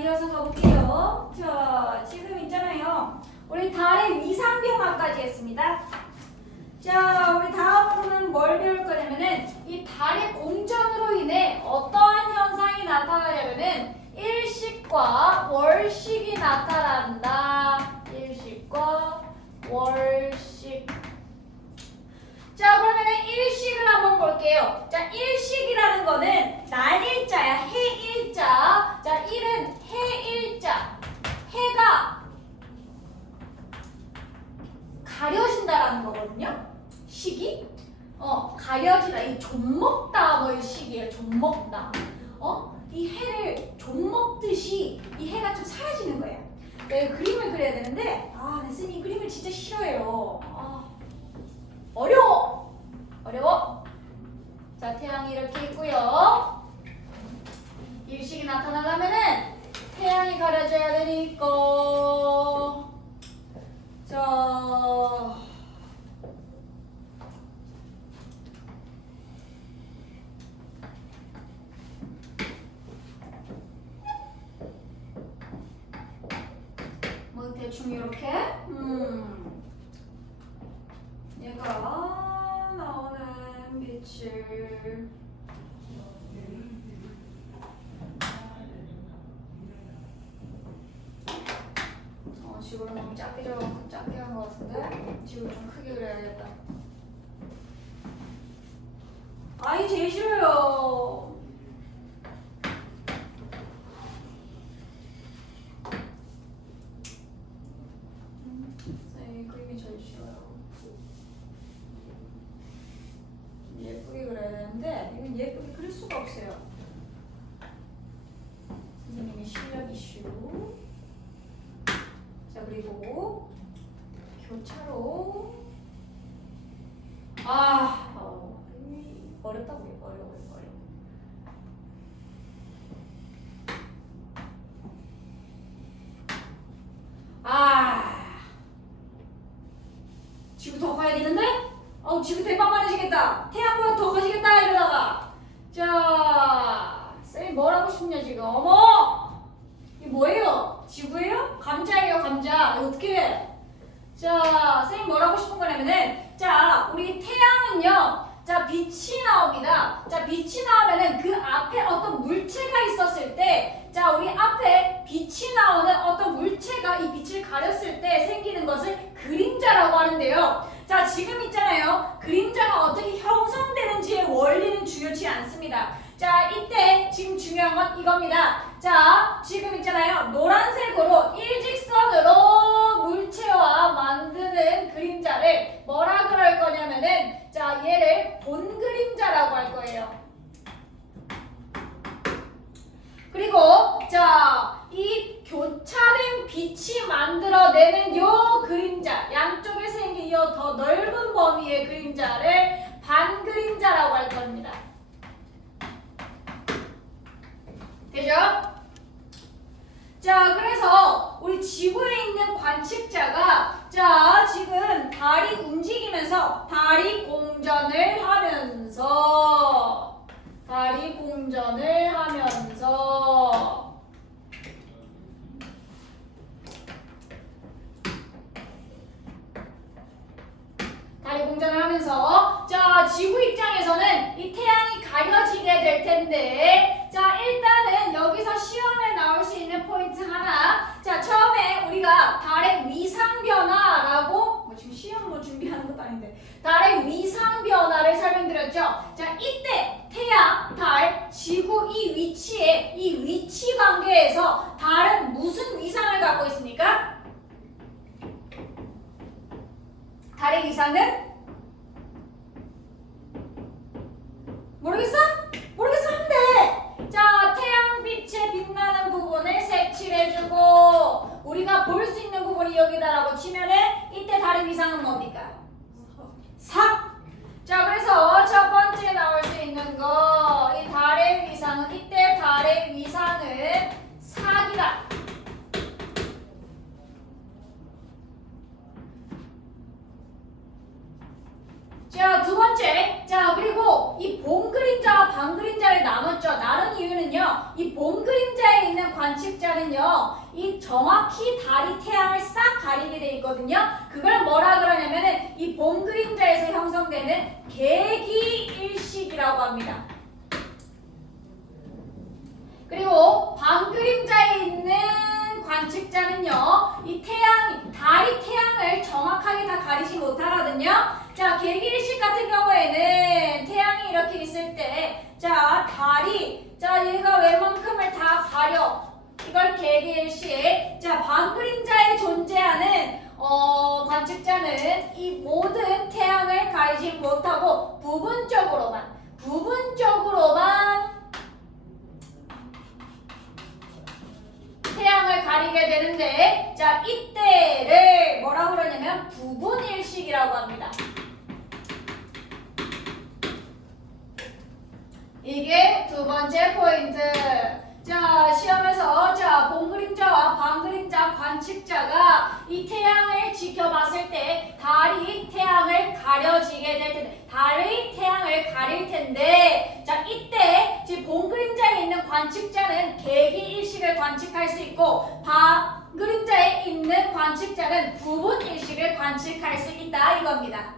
이어서 가볼게요. 자, 지금 있잖아요. 우리 달의 위상 변화까지 했습니다. 자, 우리 다음으로는 뭘 배울 거냐면은 이 달의 공전으로 인해 어떠한 현상이 나타나냐면은 일식과 월식이 나타난다. 일식과 월식. 자, 그러면은 일식을 한번 볼게요. 자, 일식이라는 거는 날일자야. 해일자. 자, 일은 해일자. 해가 가려진다라는 거거든요. 식이 가려지다. 이 좀먹다 뭐의 식이에요. 좀먹다. 이 해를 좀먹듯이 이 해가 좀 사라지는 거예요. 내가 그림을 그려야 되는데 네, 쌤이 이 그림을 진짜 싫어해요. 어려워. 자, 태양이 이렇게 있고요. 일식이 나타나려면은 태양이 가려져야 되니까. 자, 뭐 대충 이렇게 얘가 나오는 빛을 지구를 너무 작게 한 것 같은데 지구를 좀 크게 그려야겠다. 아이 제일 싫어요. 이 그림이 제일 싫어요. 예쁘게 그려야 되는데 이건 예쁘게 그릴 수가 없어요. 선생님의 실력 이슈. 자, 그리고 교차로. 어렵다고요. 어려워. 지구 더 가야겠는데? 지구 대박 많아지겠다. 태양보다 더 커지겠다 이러다가. 자, 쌤이 뭘 하고 싶냐 지금. 어머! 이게 뭐예요? 지구예요? 감자예요, 감자. 이거 어떻게 해? 자, 쌤이 뭘 하고 싶은 거냐면은, 자, 우리 태양은요, 자, 빛이 나옵니다. 자, 빛이 나오면은 그 앞에 어떤 물체가 있었을 때, 자, 우리 앞에 빛이 나오는 어떤 물체가 이 빛을 가렸을 때 생기는 것을 그림자라고 하는데요. 자, 지금 있잖아요. 그림자가 어떻게 형성되는지의 원리는 중요치 않습니다. 자, 이때 지금 중요한 건 이겁니다. 자, 지금 있잖아요. 노란색으로 일직선으로 물체와 만드는 그림자를 뭐라 그럴 거냐면은, 자, 얘를 본 그림자라고 할 거예요. 그리고 자, 이 교차된 빛이 만들어내는 요 그림자, 양쪽에 생긴 요 더 넓은 범위의 그림자를 반그림자라고 할 겁니다. 되죠? 자, 그래서 우리 지구에 있는 관측자가 자, 지금 달이 움직이면서 달이 공전을 하면서 자, 지구 입장에서는 이 태양이 가려지게 될 텐데, 자, 일단은 여기서 시험에 나올 수 있는 포인트 하나. 자, 처음에 우리가 달의 위상 변화라고 지금 시험 준비하는 것도 아닌데 달의 위상 변화를 설명드렸죠. 자, 이때 태양, 달, 지구 이 위치에 이 위치 관계에서 달은 무슨 위상을 갖고 있습니까? 달의 위상은 모르겠어 하면 돼. 자, 태양빛에 빛나는 부분을 색칠해주고 우리가 볼 수 있는 부분이 여기다라고 치면은 이때 달의 위상은 뭡니까? 삭. 자, 그래서 첫 번째 나올 수 있는 거, 이 달의 위상은 이때 달의 위상은 삭이다. 자, 두 번째. 자, 그리고 이 본 그림자와 반 그림자를 나눴죠. 나눈 이유는요. 이 본 그림자에 있는 관측자는요, 이 정확히 달이 태양을 싹 가리게 돼 있거든요. 그걸 뭐라 그러냐면은 이 본 그림자에서 형성되는 계기일식이라고 합니다. 그리고 반 그림자에 있는 관측자는요, 이 달이 태양을 정확하게 다 가리지 못하거든요. 자, 계기일식 같은 경우에는 태양이 이렇게 있을 때, 자, 달이, 자, 얘가 웬만큼을 다 가려. 이걸 계기일식. 자, 반 그림자에 존재하는 관측자는 이 모든 태양을 가리지 못하고 부분적으로만 태양을 가리게 되는데, 자, 이때를 뭐라고 그러냐면 부분일식이라고 합니다. 이게 두 번째 포인트. 자, 시험에서 자, 본 그림자와 반 그림자 관측자가 이 태양을 지켜봤을 때 달이 태양을 가려지게 될 텐데, 달이 태양을 가릴 텐데, 자, 이때 지금 본 그림자에 있는 관측자는 계기일식을 관측할 수 있고, 반 그림자에 있는 관측자는 부분일식을 관측할 수 있다 이겁니다.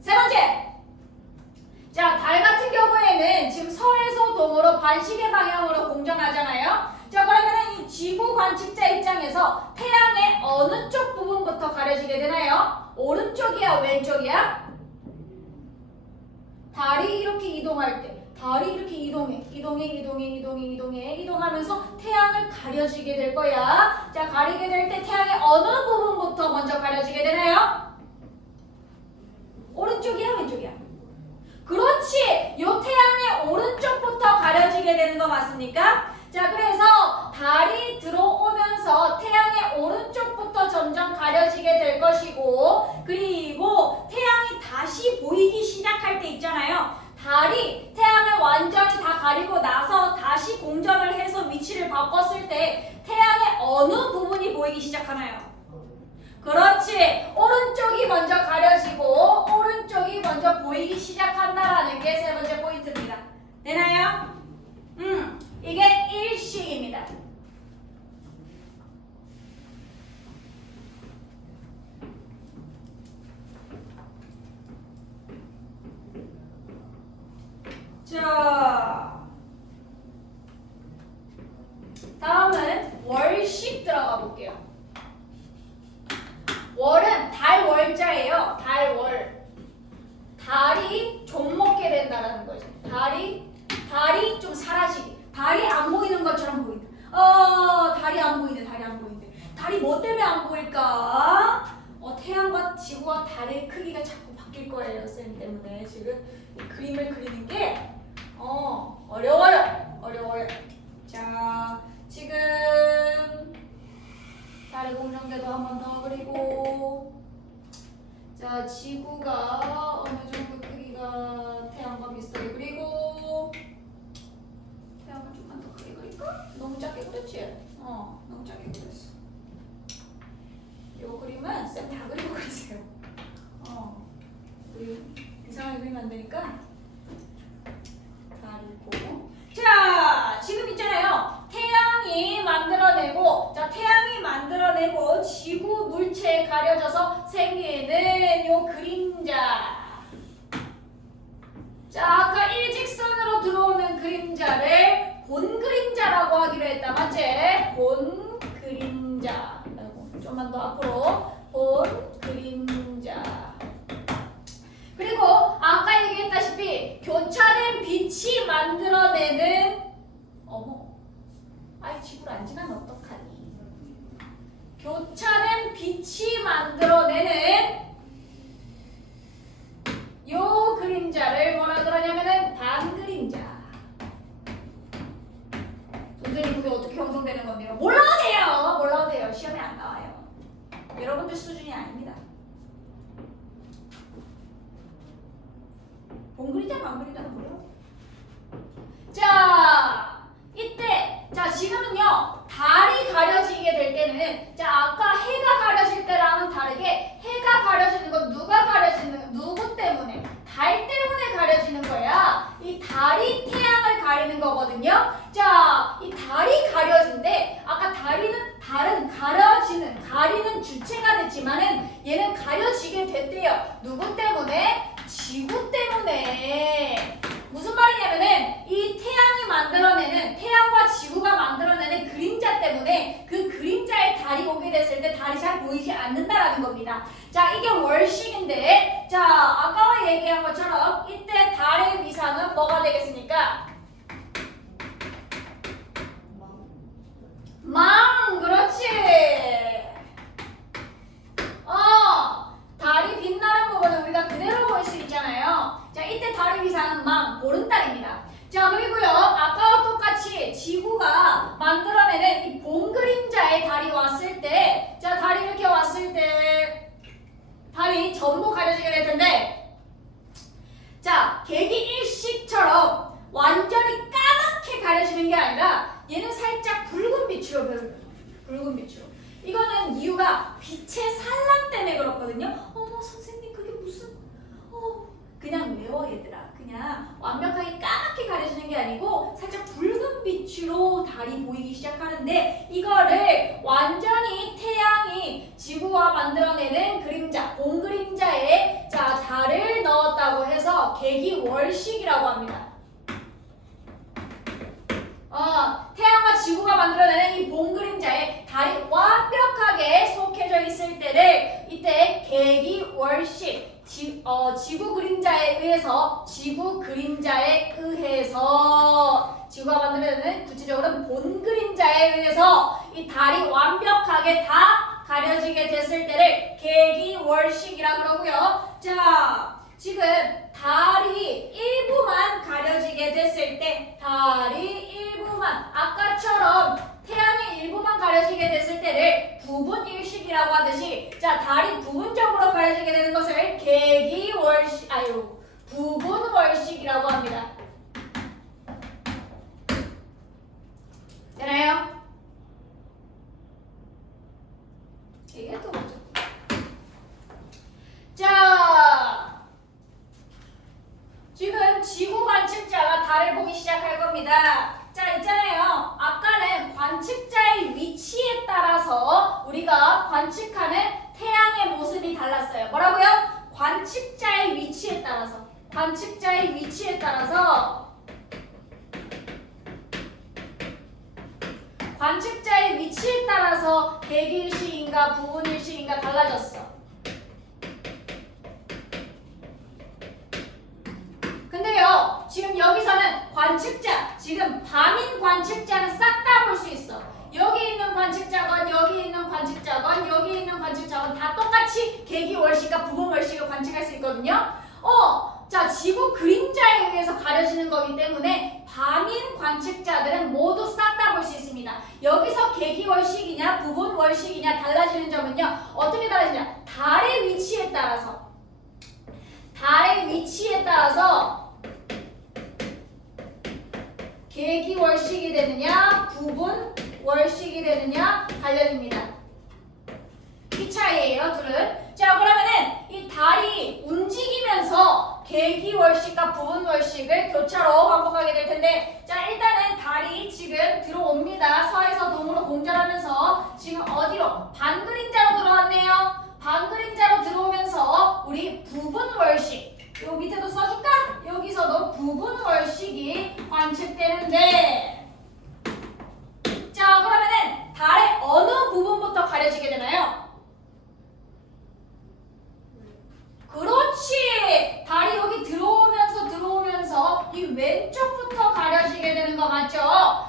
세 번째. 자, 달 같은 경우에는 지금 서에서 동으로 반시계 방향으로 공전하잖아요. 자, 그러면 이 지구 관측자 입장에서 태양의 어느 쪽 부분부터 가려지게 되나요? 오른쪽이야, 왼쪽이야? 달이 이렇게 이동할 때, 달이 이렇게 이동하면서 태양을 가려지게 될 거야. 자, 가리게 될 때 태양의 어느 부분부터 먼저 가려지게 되나요? 오른쪽이야, 왼쪽이야? 그렇지! 요 태양의 오른쪽부터 가려지게 되는 거 맞습니까? 자, 그래서 달이 들어오면서 태양의 오른쪽부터 점점 가려지게 될 것이고, 그리고 태양이 다시 보이기 시작할 때 있잖아요. 달이 태양을 완전히 다 가리고 나서 다시 공전을 해서 위치를 바꿨을 때 태양의 어느 부분이 보이기 시작하나요? 그렇지. 오른쪽이 먼저 가려지고 오른쪽이 먼저 보이기 시작한다라는 게 세 번째 포인트입니다. 되나요? 이게 일식입니다. 자, 다음은 월식 들어가 볼게요. 월은 달 월자예요. 달 월. 달이 좀 먹게 된다라는 거죠. 달이 좀 사라지게. 달이 안 보이는 것처럼 보인다. 달이 안 보이네. 달이 뭐 때문에 안 보일까? 태양과 지구와 달의 크기가 자꾸 바뀔 거예요. 쌤 때문에 지금 이 그림을 그리는 게 어려워요. 자, 지금 달의 공전궤도 한 번 더 그리고, 자, 지구가 어느 정도 크기가 태양과 비슷하게 그리고, 태양을 조금만 더 크게 그릴까? 너무 작게 그렸지? 너무 작게 그렸어. 요 그림은 쌤 다 그리고 그리세요. 이상하게 그리면 안 되니까 다 그리고. 자, 지금 있잖아요. 태양이 만들어내고 지구 물체에 가려져서 생기는 요 그림자. 자, 아까 일직선으로 들어오는 그림자를 본 그림자라고 하기로 했다. 맞지? 본 그림자. 좀만 더 앞으로. 본 그림자. 그리고 아까 얘기했다시피 교차된 빛이 만들어내는 지구를 안 지나면 어떡하니? 교차된 빛이 만들어내는 요 그림자를 뭐라 그러냐면은 반그림자. 선생님 그게 어떻게 형성되는 건데요? 몰라도 돼요. 시험에 안 나와요. 여러분들 수준이 아닙니다. 본그림자, 반그림자는 뭐예요? 자, 이때, 자, 지금은요, 달이 가려지게 될 때는, 자, 아까 해가 가려질 때랑은 다르게, 해가 가려지는 건 누구 때문에? 달 때문에 가려지는 거야. 이 달이 태양을 가리는 거거든요. 자, 이 달이 붉은 빛으로. 이거는 이유가 빛의 산란 때문에 그렇거든요. 어머 선생님 그게 무슨 그냥 외워 얘들아. 그냥 완벽하게 까맣게 가려지는 게 아니고 살짝 붉은 빛으로 달이 보이기 시작하는데 이거를 완전히 태양이 지구와 만들어내는 그림자, 본 그림자에 자 달을 넣었다고 해서 개기월식이라고 합니다. 태양과 지구가 만들어내는 이 본 그림자에 달이 완벽하게 속해져 있을 때를 이때 개기월식 지구 그림자에 의해서 지구가 만들어내는 구체적으로는 본 그림자에 의해서 이 달이 완벽하게 다 가려지게 됐을 때를 개기월식이라 그러고요. 자, 지금 달이 일부만 가려지게 됐을 때 아까처럼 태양의 일부만 가려지게 됐을 때를 부분일식이라고 하듯이 자 달이 부분적으로 가려지게 되는 것을 부분월식이라고 합니다. 되나요? 이게 또 뭐죠? 자, 지금 지구 관측자가 달을 보기 시작할 겁니다. 자, 있잖아요. 아까는 관측자의 위치에 따라서 우리가 관측하는 태양의 모습이 달랐어요. 뭐라고요? 관측자의 위치에 따라서 개기일식인가 부분일식인가 달라졌어. 근데요, 지금 여기서는 관측자, 지금 밤인 관측자는 싹 다 볼 수 있어. 여기 있는 관측자건, 여기 있는 관측자건, 여기 있는 관측자건 다 똑같이 개기월식과 부분월식을 관측할 수 있거든요. 자, 지구 그림자에 의해서 가려지는 거기 때문에 밤인 관측자들은 모두 싹 다 볼 수 있습니다. 여기서 개기월식이냐 부분월식이냐 달라지는 점은요. 어떻게 달라지냐? 달의 위치에 따라서 개기월식이 되느냐 부분월식이 되느냐 달려집니다. 이 차이예요, 둘은. 자, 그러면은 이 달이 움직이면서 개기월식과 부분월식을 교차로 반복하게 될 텐데, 자, 일단은 달이 지금 들어옵니다. 서에서 동으로 공전하면서 지금 어디로? 반그림자로 들어왔네요. 반그림자로 들어오면서 우리 부분월식, 요 밑에도 써줄까? 여기서도 부분월식이 관측되는데, 자, 그러면은 달의 어느 부분부터 가려지게 되나요? 그렇지! 달이 여기 들어오면서 이 왼쪽부터 가려지게 되는 거 맞죠?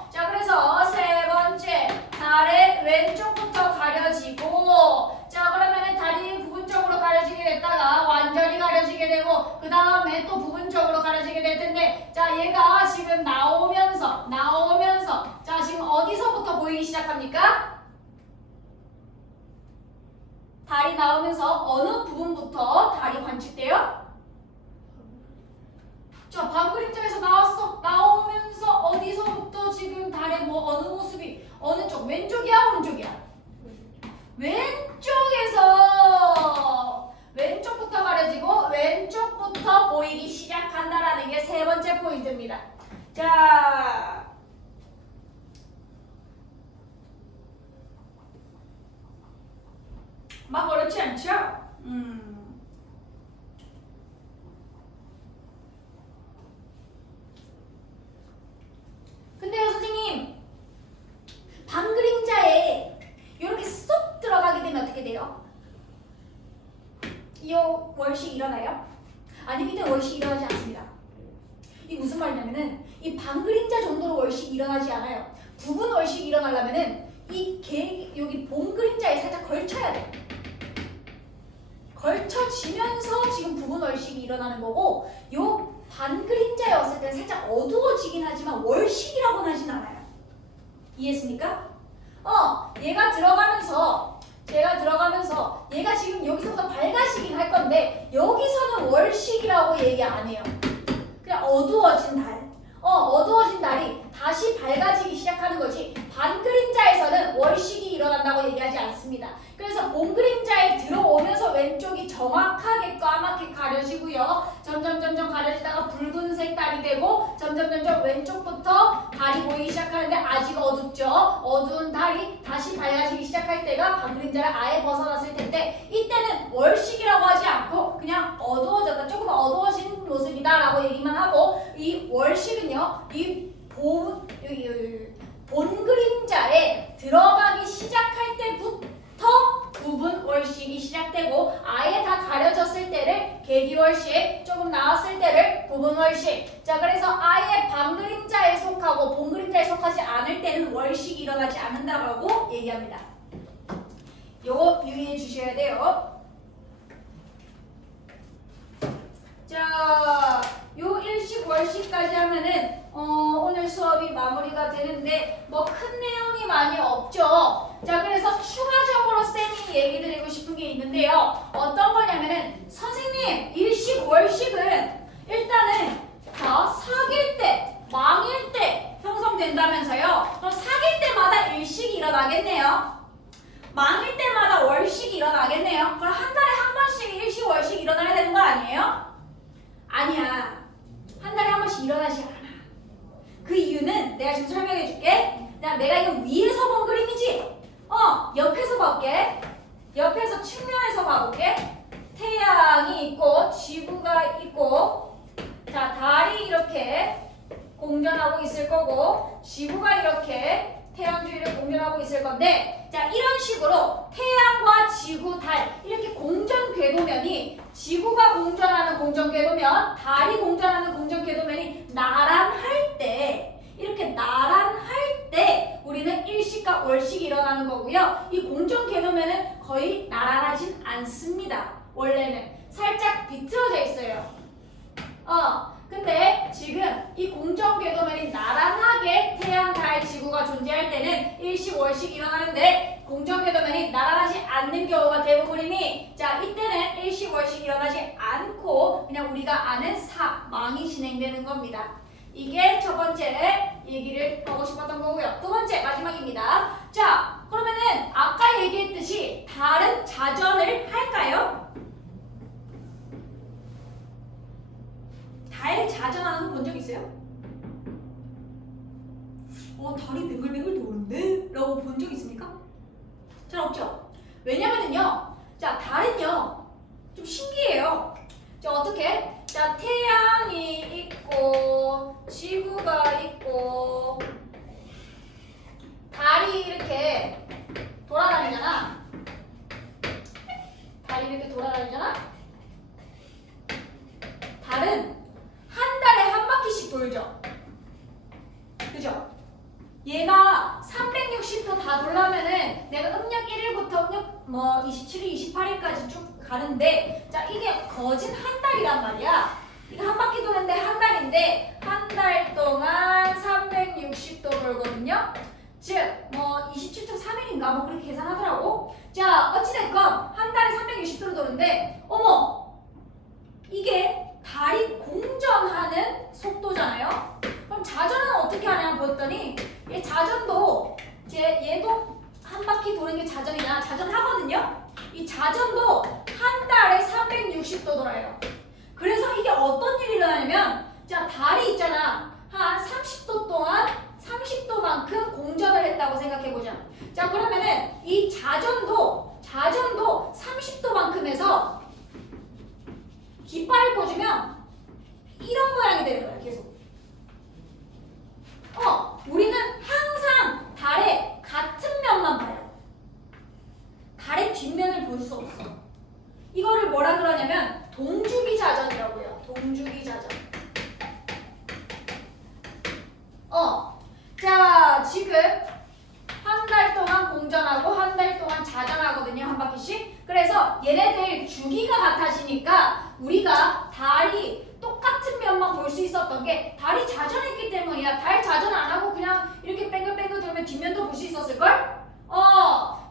자, 그래서 세 번째, 달의 왼쪽부터 가려지고, 자, 그러면은 달이 부분적으로 가려지게 됐다가 완전히 가려지게 되고, 그 다음에 또 부분적으로 가려지게 될 텐데, 자, 얘가 지금 나오면서, 자, 지금 어디서부터 보이기 시작합니까? 달이 나오면서 어느 부분부터 달이 관측돼요? 자, 반그림자에서 나오면서 어디서부터 지금 달의 어느 모습이 어느 쪽? 왼쪽이야, 오른쪽이야? 왼쪽부터 가려지고 왼쪽부터 보이기 시작한다라는 게 세 번째 포인트입니다. 자, 막 어렵지 않죠? 근데요, 선생님, 반그림자에 이렇게 쏙 들어가게 되면 어떻게 돼요? 이 월식 일어나요? 아니, 근데 월식 일어나지 않습니다. 이게 무슨 말이냐면은 이 반그림자 정도로 월식이 일어나지 않아요. 부분 월식이 일어나려면은 여기 본 그림자에 살짝 걸쳐야 돼. 걸쳐지면서 지금 부분 월식이 일어나는 거고, 요 반 그림자에 왔을 때는 살짝 어두워지긴 하지만 월식이라고는 하진 않아요. 이해했습니까? 얘가 들어가면서 얘가 지금 여기서부터 밝아지긴 할 건데 여기서는 월식이라고 얘기 안 해요. 그냥 어두워진 달이 다시 밝아지기 시작하는 거지, 반 그림자에서는 월식이 일어나는 어둡죠. 어두운 달이 다시 밝아지기 시작할 때가 밤 그림자를 아예 벗어났을 텐데 이때는 월식이라고 하지 않고 그냥 어두워졌다. 조금 어두워진 모습이다 라고 얘기만 하고 이 월식은요. 이 본 그림자에 들어가기 시작할 때부터 부분 월식이 시작되고 아예 다 가려졌을 때를 계기월식, 조금 나왔을 때를 부분 월식. 자, 그래서 아예 밤 그림자에 속하고 본 그림자에 속하지 않을 때는 월식이 일어나지 않는다라고 얘기합니다. 요거 유의해 주셔야 돼요. 자, 요 일식 월식까지 하면은 오늘 수업이 마무리가 되는데 뭐 큰 내용이 많이 없죠. 자, 그래서 추가적으로 쌤이 얘기 드리고 싶은 게 있는데요. 어떤 거냐면은 선생님 일식 월식은 일단은 다 사귈 때, 망일 때 형성된다면서요. 그럼 사귈 때마다 일식이 일어나겠네요. 망일 때마다 월식이 일어나겠네요. 그럼 한 달에 한 번씩 일식 월식 일어나야 되는 거 아니에요? 아니야. 한 달에 한 번씩 일어나지 않아. 그 이유는 내가 지금 설명해 줄게. 내가 이거 위에서 본 그림이지? 옆에서 볼게. 옆에서 측면에서 봐볼게. 태양이 있고 지구가 있고 자, 달이 이렇게 공전하고 있을 거고 지구가 이렇게 태양 주위를 공전하고 있을 건데 자, 이런 식으로 태양과 지구, 달 이렇게 공전 궤도면이 지구가 공전하는 공전 궤도면 달이 공전하는 공전 궤도면이 나란할 때 이렇게 나란할 때 우리는 일식과 월식이 일어나는 거고요. 이 공전 궤도면은 거의 나란하진 않습니다. 원래는 살짝 비틀어져 있어요. 근데 지금 이 공전 궤도면이 나란하게 태양, 달, 지구가 존재할 때는 일식, 월식 일어나는데 공전 궤도면이 나란하지 않는 경우가 대부분이니 자, 이때는 일식, 월식 일어나지 않고 그냥 우리가 아는 망이 진행되는 겁니다. 이게 첫 번째 얘기를 하고 싶었던 거고요. 두 번째 마지막입니다. 자, 그러면은 아까 얘기했듯이 달은 자전을 할까요? 달 자전하는 거 본 적 있어요? 달이 뱅글뱅글 도는데? 라고 본 적 있습니까? 잘 없죠? 왜냐면은요, 자, 달은요, 좀 신기해요. 자, 어떻게? 자, 태양이 있고, 지구가 있고, 달이 이렇게 돌아다니잖아. 달이 이렇게 돌아다니잖아? 달은 한 달에 한 바퀴씩 돌죠. 그죠? 얘가 360도 다 돌려면은 내가 음력 1일부터 음력 27일, 28일까지 쭉 가는데 자, 이게 거진 한 달이란 말이야. 이거 한 바퀴 도는데 한 달인데 한 달 동안 360도 돌거든요. 즉, 27.3일인가 뭐 그렇게 계산하더라고. 자, 어찌됐건 한 달에 360도를 도는데 어머! 이게 달이 공전하는 속도잖아요. 그럼 자전은 어떻게 하냐 보였더니 얘 자전도 얘도 한 바퀴 도는 게 자전이잖아. 자전 하거든요. 이 자전도 한 달에 360도 돌아요. 그래서 이게 어떤 일이 일어나냐면 자, 달이 있잖아. 한 30도 동안 30도만큼 공전을 했다고 생각해보자. 자, 그러면은 이 자전도 30도만큼 해서 깃발을 꽂으면 이런 모양이 되는 거야, 계속. 우리는 항상 달의 같은 면만 봐요. 달의 뒷면을 볼 수 없어. 이거를 뭐라 그러냐면 동주기 자전이라고요. 동주기 자전. 자, 지금 한 달 동안 공전하고 한 달 동안 자전하거든요. 한 바퀴씩. 그래서 얘네들 주기가 같아지니까 우리가 달이 똑같은 면만 볼 수 있었던 게 달이 자전했기 때문이야. 달 자전 안 하고 그냥 이렇게 뺑글뺑글 돌면 뒷면도 볼 수 있었을걸?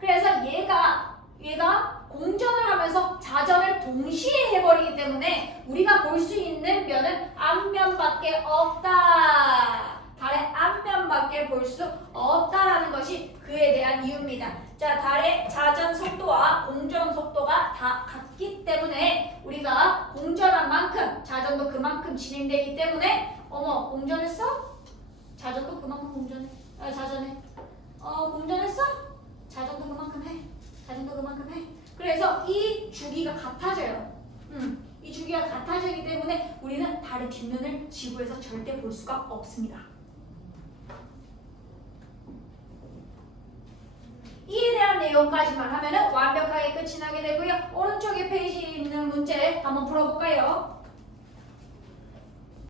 그래서 얘가 공전을 하면서 자전을 동시에 해버리기 때문에 우리가 볼 수 있는 면은 앞면밖에 없다. 달의 앞면밖에 볼 수 없다라는 것이 그에 대한 이유입니다. 자, 달의 자전 속도와 공전 속도가 다 같기 때문에 우리가 공전한 만큼 자전도 그만큼 진행되기 때문에 공전했어? 자전도 그만큼 공전해. 자전해. 공전했어? 자전도 그만큼 해. 자전도 그만큼 해. 그래서 이 주기가 같아져요. 이 주기가 같아지기 때문에 우리는 달의 뒷면을 지구에서 절대 볼 수가 없습니다. 이에 대한 내용까지만 하면 완벽하게 끝이 나게 되고요. 오른쪽에 페이지에 있는 문제 한번 풀어볼까요?